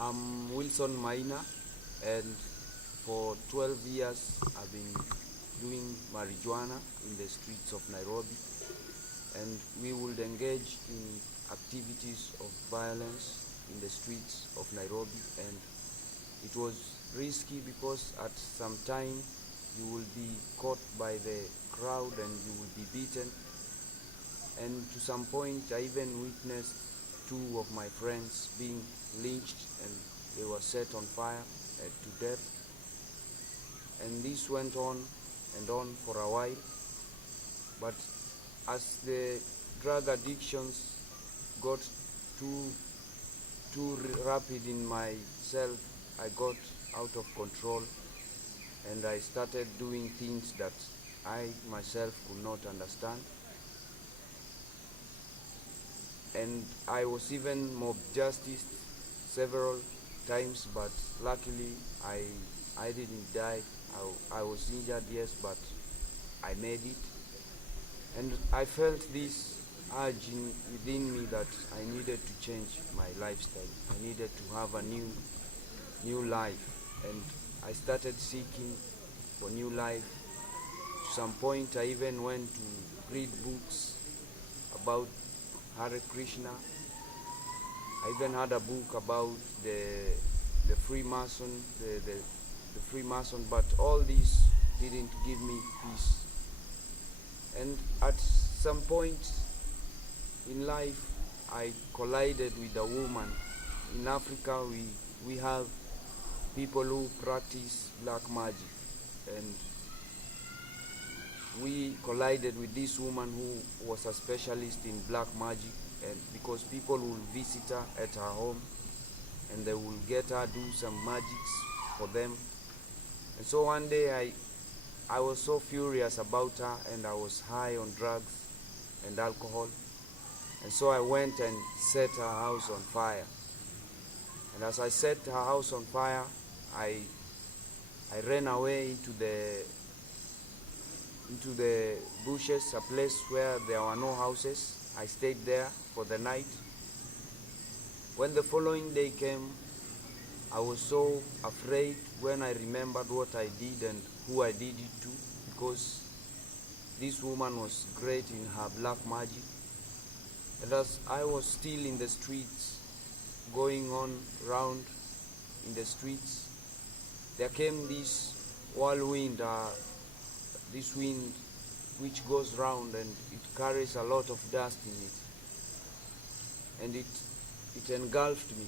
I'm Wilson Maina, and for 12 years I've been doing marijuana in the streets of Nairobi, and we would engage in activities of violence in the streets of Nairobi, and it was risky because at some time you will be caught by the crowd and you will be beaten, and to some point I even witnessed two of my friends being lynched and they were set on fire to death. And this went on and on for a while. But as the drug addictions got too rapid in myself, I got out of control and I started doing things that I myself could not understand. And I was even mob justice several times, but luckily I didn't die. I was injured, yes, but I made it. And I felt this urge within me that I needed to change my lifestyle. I needed to have a new life, and I started seeking for new life. To some point I even went to read books about Hare Krishna. I even had a book about the Freemason, the Freemason, but all these didn't give me peace. And at some point in life, I collided with a woman. In Africa, we have people who practice black magic, and we collided with this woman who was a specialist in black magic, and because people will visit her at her home and they will get her do some magics for them. And so one day I was so furious about her, and I was high on drugs and alcohol, and so I went and set her house on fire. And as I set her house on fire, I ran away into the bushes, a place where there were no houses. I stayed there for the night. When the following day came, I was so afraid when I remembered what I did and who I did it to, because this woman was great in her black magic. And as I was still in the streets, going on round in the streets, there came this whirlwind, this wind which goes round and it carries a lot of dust in it, and it engulfed me.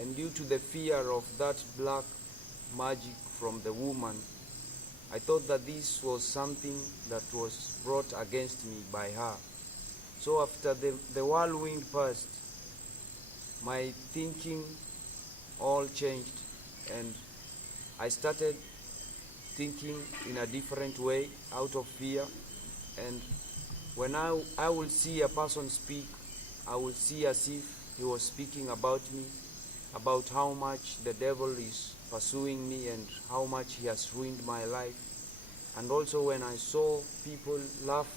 And due to the fear of that black magic from the woman, I thought that this was something that was brought against me by her. So after the whirlwind passed, my thinking all changed, and I started thinking in a different way out of fear. And when I will see a person speak, I will see as if he was speaking about me, about how much the devil is pursuing me and how much he has ruined my life. And also when I saw people laugh,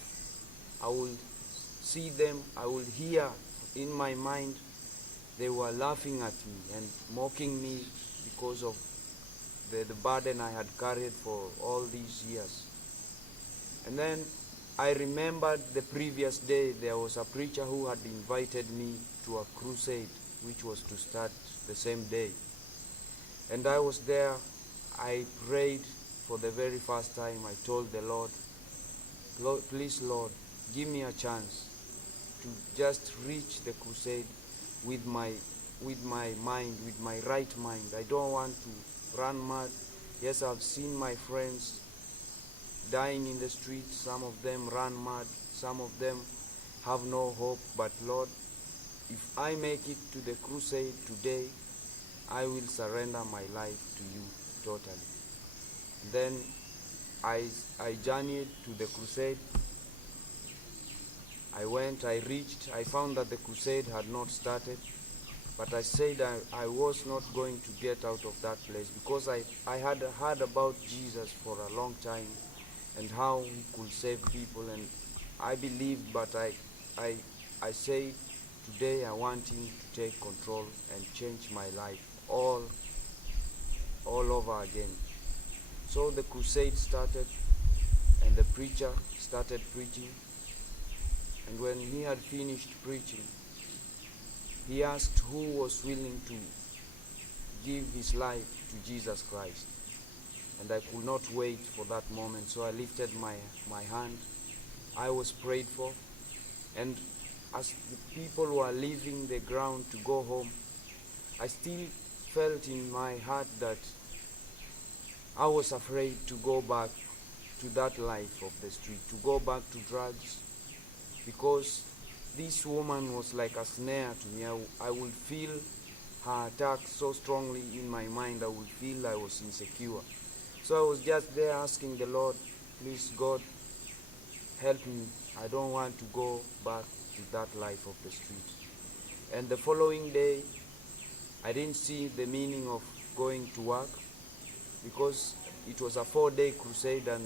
I will see them, I will hear in my mind they were laughing at me and mocking me because of the burden I had carried for all these years. And then I remembered the previous day there was a preacher who had invited me to a crusade which was to start the same day. And I was there. I prayed for the very first time. I told the Lord, please Lord, give me a chance to just reach the crusade with my mind, with my right mind. I don't want to run mad. Yes, I've seen my friends dying in the streets. Some of them run mad. Some of them have no hope. But Lord, if I make it to the crusade today, I will surrender my life to you totally. Then I journeyed to the crusade. I went, I reached, I found that the crusade had not started. But I said I was not going to get out of that place, because I had heard about Jesus for a long time and how he could save people, and I believed, but I said today I want him to take control and change my life all over again. So the crusade started, and the preacher started preaching. And when he had finished preaching, he asked who was willing to give his life to Jesus Christ. And I could not wait for that moment, so I lifted my hand. I was prayed for, and as the people were leaving the ground to go home, I still felt in my heart that I was afraid to go back to that life of the street, to go back to drugs, because this woman was like a snare to me. I would feel her attack so strongly in my mind. I would feel I was insecure. So I was just there asking the Lord, please God, help me. I don't want to go back to that life of the street. And the following day, I didn't see the meaning of going to work, because it was a 4-day crusade, and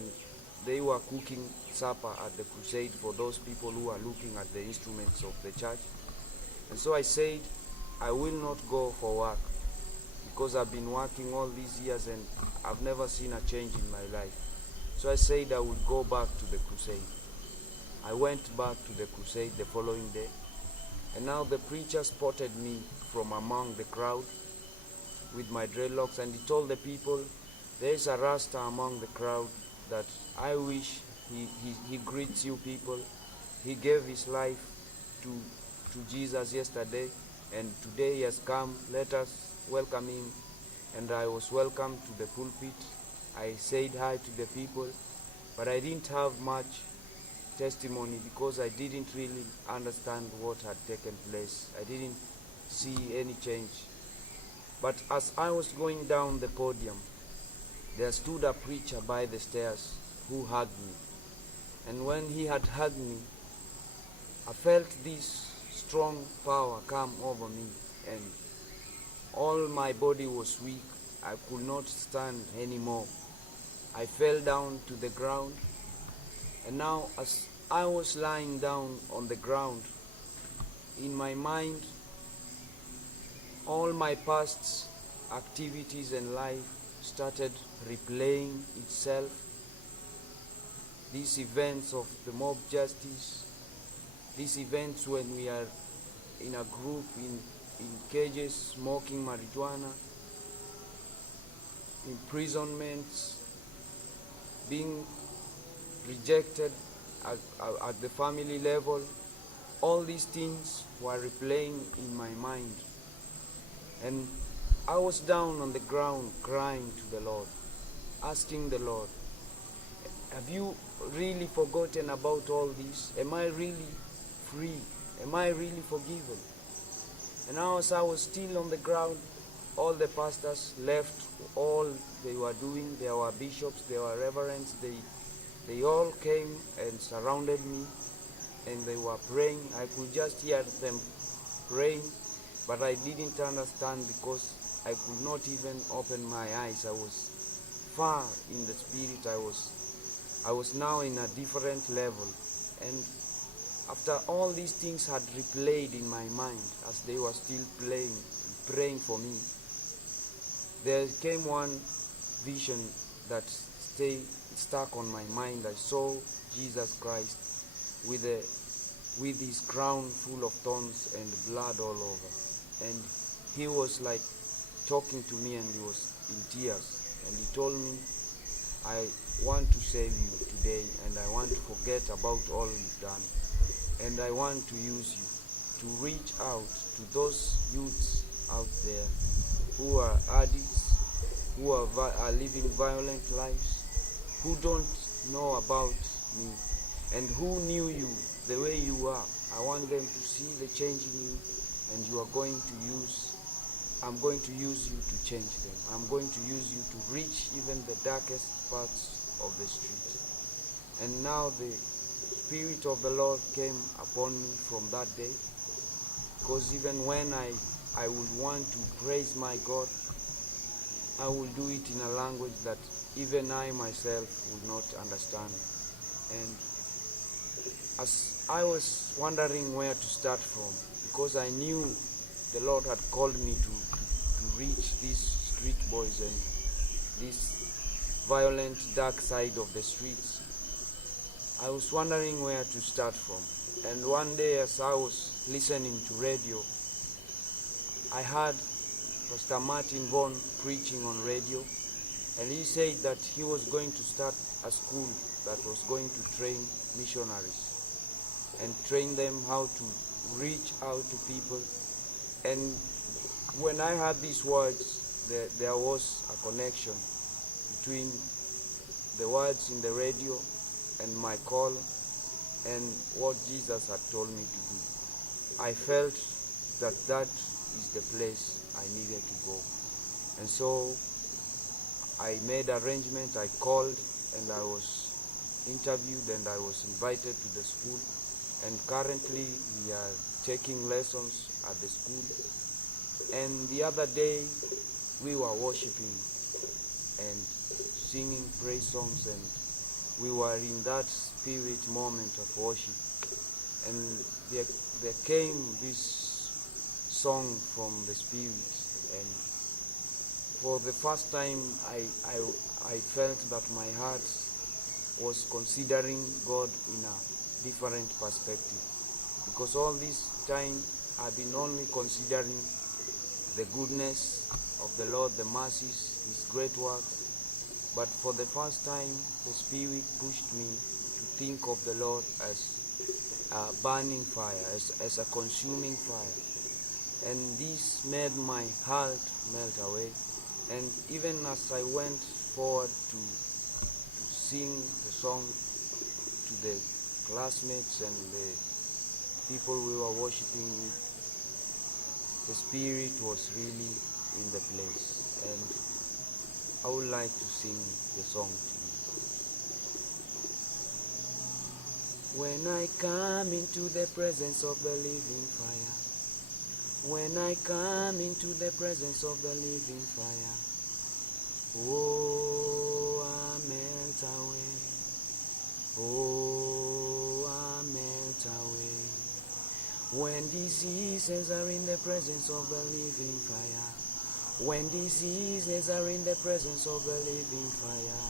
they were cooking supper at the crusade for those people who are looking at the instruments of the church. And so I said, I will not go for work, because I've been working all these years and I've never seen a change in my life. So I said I would go back to the crusade. I went back to the crusade the following day, and now the preacher spotted me from among the crowd with my dreadlocks, and he told the people, there is a Rasta among the crowd that I wish he greets you people. He gave his life to Jesus yesterday, and today he has come. Let us welcome him. And I was welcomed to the pulpit. I said hi to the people, but I didn't have much testimony, because I didn't really understand what had taken place. I didn't see any change. But as I was going down the podium, there stood a preacher by the stairs who hugged me. And when he had hugged me, I felt this strong power come over me, and all my body was weak. I could not stand anymore. I fell down to the ground, and now as I was lying down on the ground, in my mind, all my past activities and life started replaying itself. These events of the mob justice, these events when we are in a group in cages smoking marijuana, imprisonments, being rejected at the family level. All these things were replaying in my mind. And I was down on the ground crying to the Lord, asking the Lord, have you really forgotten about all this? Am I really free? Am I really forgiven? And now as I was still on the ground, all the pastors left all they were doing. There were bishops, there were reverends, they all came and surrounded me, and they were praying. I could just hear them praying, but I didn't understand, because I could not even open my eyes. I was far in the spirit. I was now in a different level. And after all these things had replayed in my mind, as they were still praying for me, there came one vision that stuck on my mind. I saw Jesus Christ with his crown full of thorns and blood all over. And he was like talking to me, and he was in tears. And he told me, I want to save you today, and I want to forget about all you've done. And I want to use you to reach out to those youths out there who are addicts, who are living violent lives, who don't know about me, and who knew you the way you are. I want them to see the change in you, and I'm going to use you to change them. I'm going to use you to reach even the darkest parts of the street. And now the Spirit of the Lord came upon me from that day, because even when I would want to praise my God, I will do it in a language that even I myself would not understand. And as I was wondering where to start from, because I knew the Lord had called me to reach these street boys and this violent, dark side of the streets. I was wondering where to start from. And one day, as I was listening to radio, I heard Pastor Martin Vaughan preaching on radio, and he said that he was going to start a school that was going to train missionaries and train them how to reach out to people. And when I heard these words, there was a connection between the words in the radio and my call and what Jesus had told me to do. I felt that that is the place I needed to go. And so I made arrangement, I called, and I was interviewed and I was invited to the school. And currently we are taking lessons at the school. And the other day we were worshiping and singing praise songs, and we were in that spirit moment of worship. And there came this song from the Spirit, and for the first time I felt that my heart was considering God in a different perspective, because all this time I've been only considering the goodness of the Lord, the mercies, His great works. But for the first time, the Spirit pushed me to think of the Lord as a burning fire, as a consuming fire. And this made my heart melt away. And even as I went forward to sing the song to the classmates and the people we were worshiping with, the Spirit was really in the place. And I would like to sing the song to you. When I come into the presence of the living fire, when I come into the presence of the living fire, oh, I melt away, oh, I melt away. When diseases are in the presence of the living fire, when diseases are in the presence of the living fire,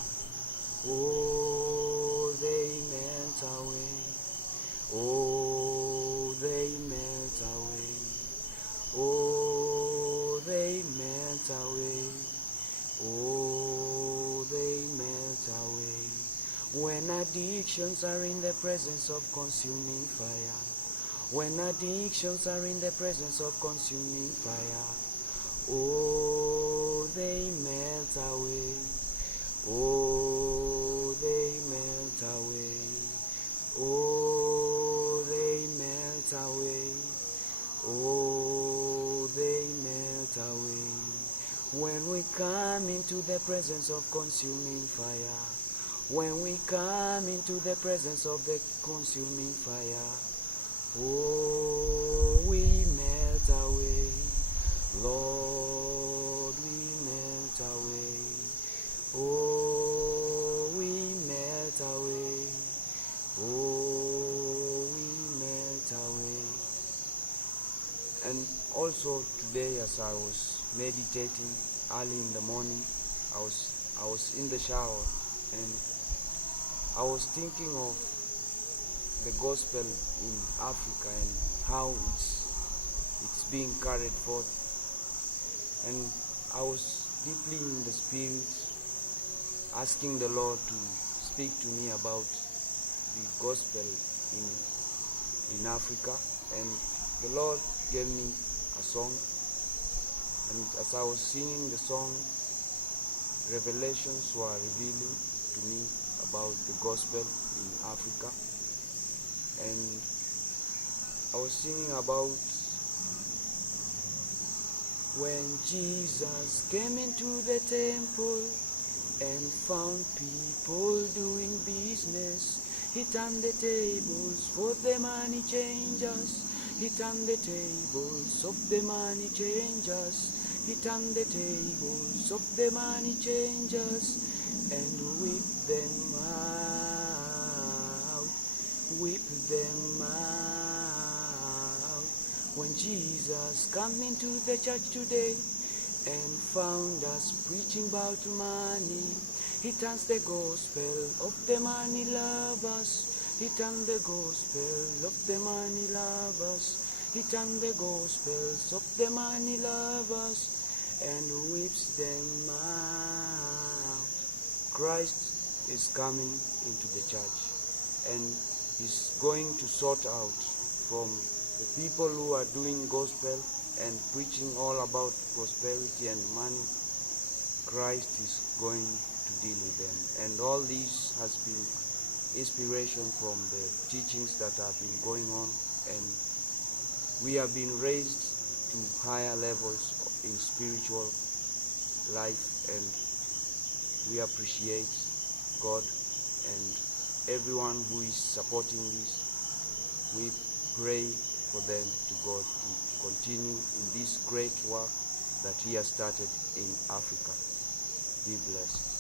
oh, they melt away, oh, they melt away, oh, they melt away, oh, they melt away. When addictions are in the presence of consuming fire, when addictions are in the presence of consuming fire, oh, they melt away, oh, they melt away, oh, they melt away, oh, they melt away. When we come into the presence of consuming fire, when we come into the presence of the consuming fire, oh, we melt away, Lord, we melt away, oh, we melt away, oh, we melt away. And also today, as I was meditating early in the morning, I was in the shower, and I was thinking of the gospel in Africa and how it's being carried forth. And I was deeply in the Spirit, asking the Lord to speak to me about the gospel in Africa. And the Lord gave me a song, and as I was singing the song, revelations were revealing to me about the gospel in Africa. And I was singing about when Jesus came into the temple and found people doing business, He turned the tables for the money changers. He turned the tables of the money changers. He turned the tables of the money changers and whipped them out, whipped them out, When Jesus came into the church today and found us preaching about money, he turns the gospel of the money lovers. He turned the gospel of the money lovers. He turned the gospels of the money lovers and whips them out. Christ is coming into the church and is going to sort out from the people who are doing gospel and preaching all about prosperity and money. Christ is going to deal with them. And all this has been inspiration from the teachings that have been going on, and we have been raised to higher levels in spiritual life, and we appreciate God and everyone who is supporting this. We pray for them to God to continue in this great work that he has started in Africa. Be blessed.